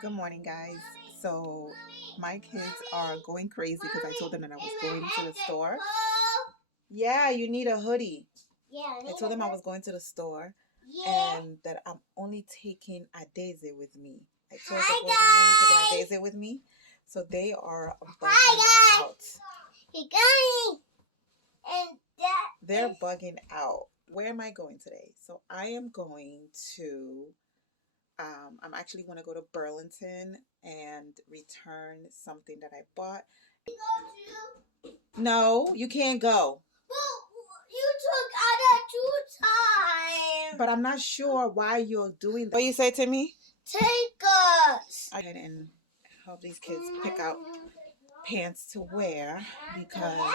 Good morning, guys. So my kids are going crazy because I told them that I was going to the store. Yeah, you need a hoodie. Yeah, I told them I was going to the store and that I'm only taking Adeze with me. I told the boys I'm only taking Adeze with me. So they are bugging out. They're bugging out. Where am I going today? So I am going to I'm actually going to go to Burlington and return something that I bought. No, you can't go. You took other 2 times. But I'm not sure why you're doing that. What you say to me? Take us. I had and help these kids pick out pants to wear because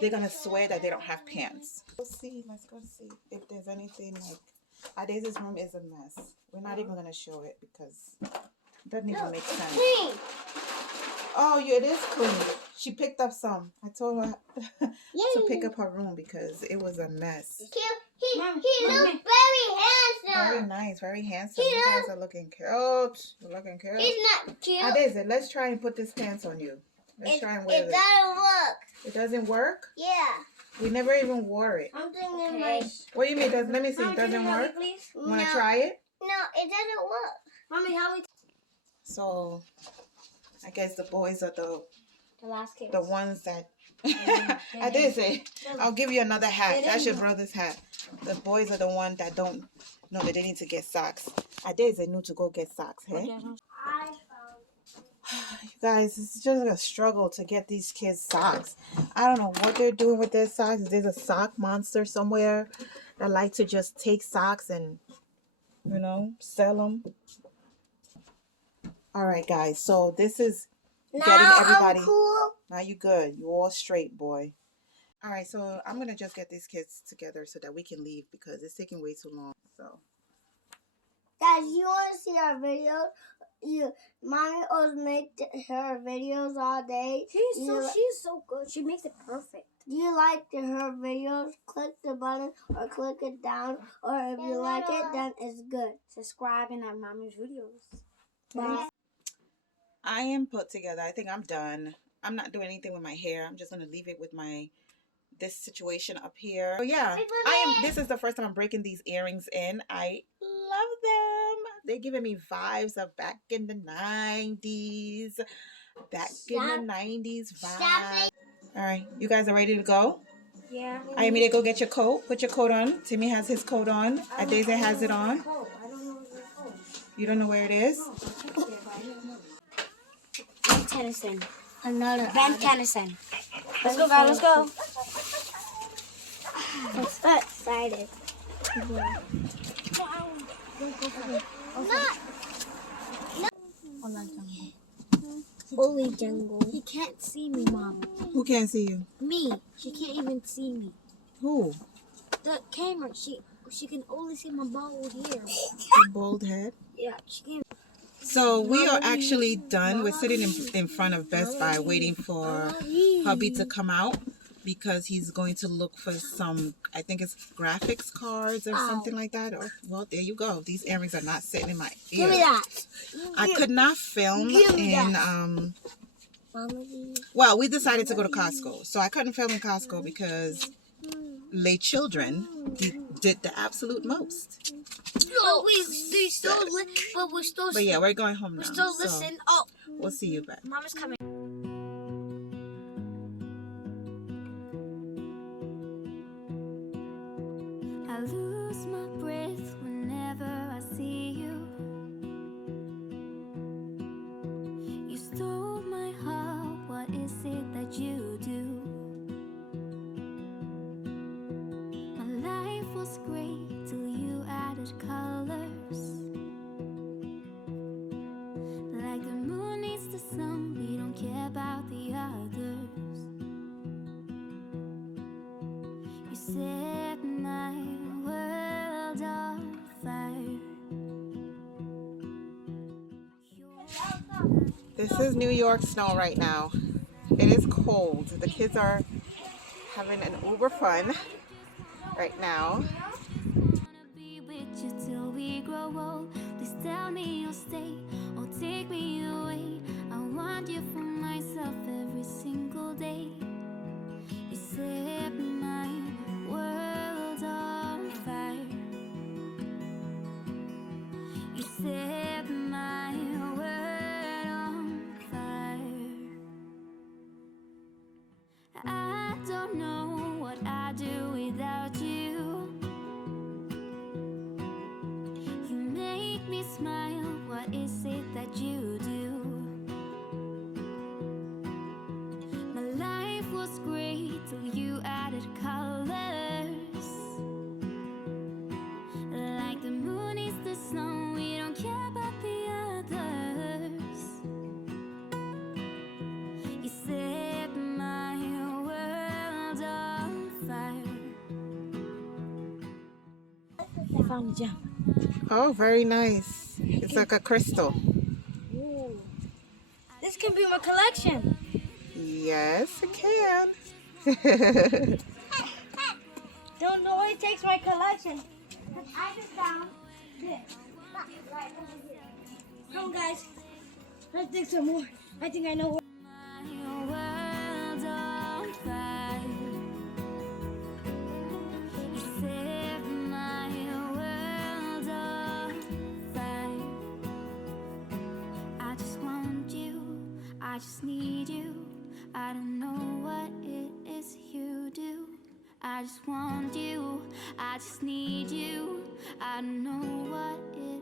they're going to swear that they don't have pants. Let's go see if there's anything like Adeze's room is a mess. We're not even going to show it because it doesn't even make sense. Clean. Oh, yeah, it is clean. She picked up some. I told her to pick up her room because it was a mess. He looks very handsome. Very nice, very handsome. You guys are looking cute. You're looking cute. He's not cute. Adeze, let's try and put this pants on you. Let's try and wear it. this. It doesn't work. It doesn't work? Yeah. We never even wore it. I'm thinking my... What do you mean? Let me see. It doesn't work? You want to try it? No, it doesn't work. Mommy, how we... So, I guess the boys are the last kids. The ones that... I did say, I'll give you another hat. That's your brother's hat. The boys are the ones that don't know that they need to get socks. I did say no to go get socks, hey? You guys, it's just a struggle to get these kids socks. I don't know what they're doing with their socks. There's a sock monster somewhere that like to just take socks and, you know, sell them. All right, guys. So this is getting everybody. Cool. Now you good. You all straight, boy. All right, so I'm going to just get these kids together so that we can leave because it's taking way too long. So, guys, you want to see our videos? Mommy always makes her videos all day. She's so good. She makes it perfect. Do you like her videos? Click the button or click it down. Or if you like it, then it's good. Subscribe and our Mommy's videos. Bye. I am put together. I think I'm done. I'm not doing anything with my hair. I'm just going to leave it with this situation up here. So yeah, this is the first time I'm breaking these earrings in. I love them. They're giving me vibes of back in the 90s. Back in the 90s vibes. All right, you guys are ready to go? Yeah. I need to go get your coat. Put your coat on. Timmy has his coat on. Adeze has it on. I don't know where the coat. You don't know where it is? Ben Tennyson. Ben Tennyson. Let's go, guys. Let's go. I'm so excited. Holy jungle. He can't see me, Mom. Who can't see you? Me. She can't even see me. Who? The camera. She can only see my bald hair. The bald head? Yeah, she can't. So we are actually done. We're sitting in front of Best Buy waiting for hubby to come out because he's going to look for some, I think it's graphics cards or something like that. Oh, well, there you go. These earrings are not sitting in my ear. Give me that. I could not film in, well, we decided to go to Costco. So I couldn't film in Costco because late children did the absolute most. No, we're still. But yeah, we're going home now. We're still listening. Oh, we'll see you back. Mama's coming. I lose my breath whenever I see you. You stole my heart. What is it that you do? My life was great till you added colors. Like the moon needs the sun, we don't care about the others. You set my world on fire. This is New York snow right now. It is cold. The kids are having an uber fun right now. with you till we grow old. Please tell me you'll stay or take me away. I want you for myself every single day. You set my world on fire. You set my world on fire. I don't know what I'd do without you. You make me smile, what is it that you do? My life was great till you added colors. Like the moon is the snow, we don't care about the others. You set my world on fire. I found a gem. Oh, very nice. It's like a crystal. Ooh. This can be my collection. Yes, it can. Don't know why it takes my collection. I just found this. Right over here. Come on, guys. Let's dig some more. I think I know where. My world on fire. You set my world on fire. I just want you, I just need you. I don't know what it is you do. I just want you, I just need you. I don't know what it